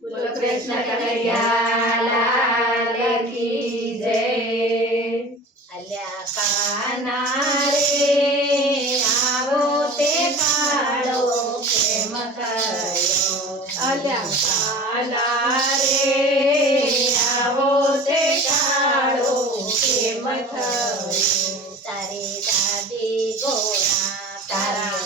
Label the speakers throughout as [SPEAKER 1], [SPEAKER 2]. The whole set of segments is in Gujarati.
[SPEAKER 1] બોલો કૃષ્ણ કનૈયા કી જય.
[SPEAKER 2] અલ્યા કાના રે આવો તે કાળો પ્રેમ થયો
[SPEAKER 1] અલ્યા કાના રે આવો તે કાળો કેમ થયો
[SPEAKER 2] તારી દાદી ગોરા, તારા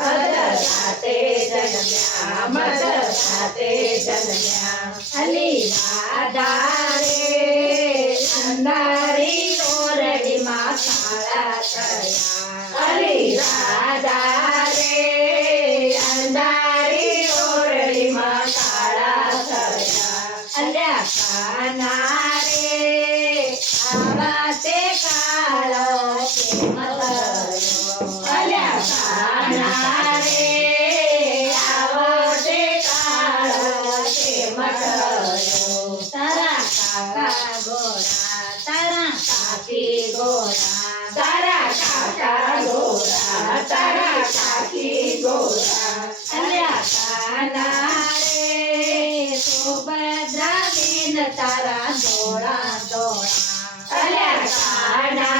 [SPEAKER 2] मदसाते
[SPEAKER 1] जनम्या मदसाते जनम्या अलीलादारे अंधारी ओरडी
[SPEAKER 2] मासाळा तया अलीलादारे अंधारी ओरडी मासाळा तया अल्या
[SPEAKER 1] कानारे आवाचे काळा ते मला તારા
[SPEAKER 2] તારા તારા
[SPEAKER 1] તારા તારા
[SPEAKER 2] દોડા દોડા
[SPEAKER 1] અલ્યા કાના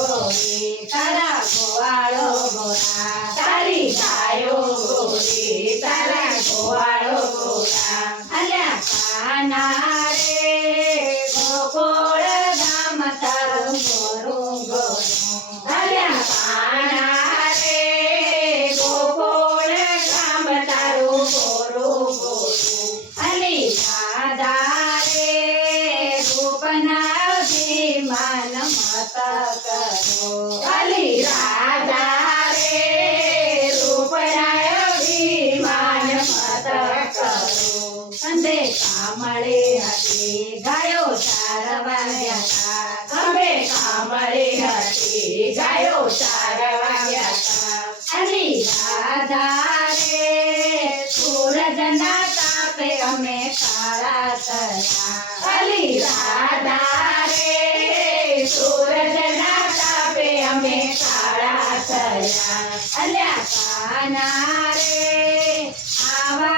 [SPEAKER 2] ગોરી તારા ગોવાળો ગોરા
[SPEAKER 1] તારી ગાયો ગોરી તારા ગોવાળો ગોરા
[SPEAKER 2] અલ્યા કાના કાળા થયા.
[SPEAKER 1] અલી રાધા રે સૂરજના તાપે અમે કાળા થયા.
[SPEAKER 2] અલ્યા કાના રે આવા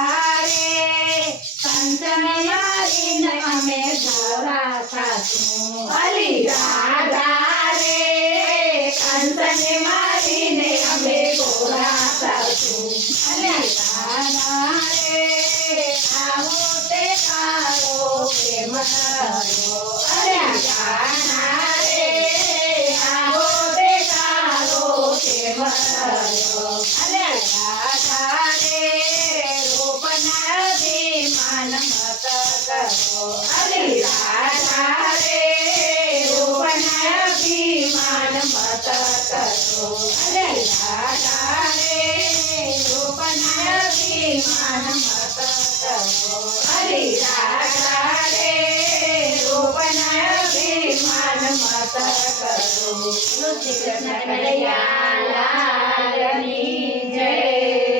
[SPEAKER 2] થશું અને રાધા રે આવો તે કાળો પ્રેમ થયો
[SPEAKER 1] અરે રાધા
[SPEAKER 2] શ્રી કૃષ્ણ કનૈયા લાલની જય.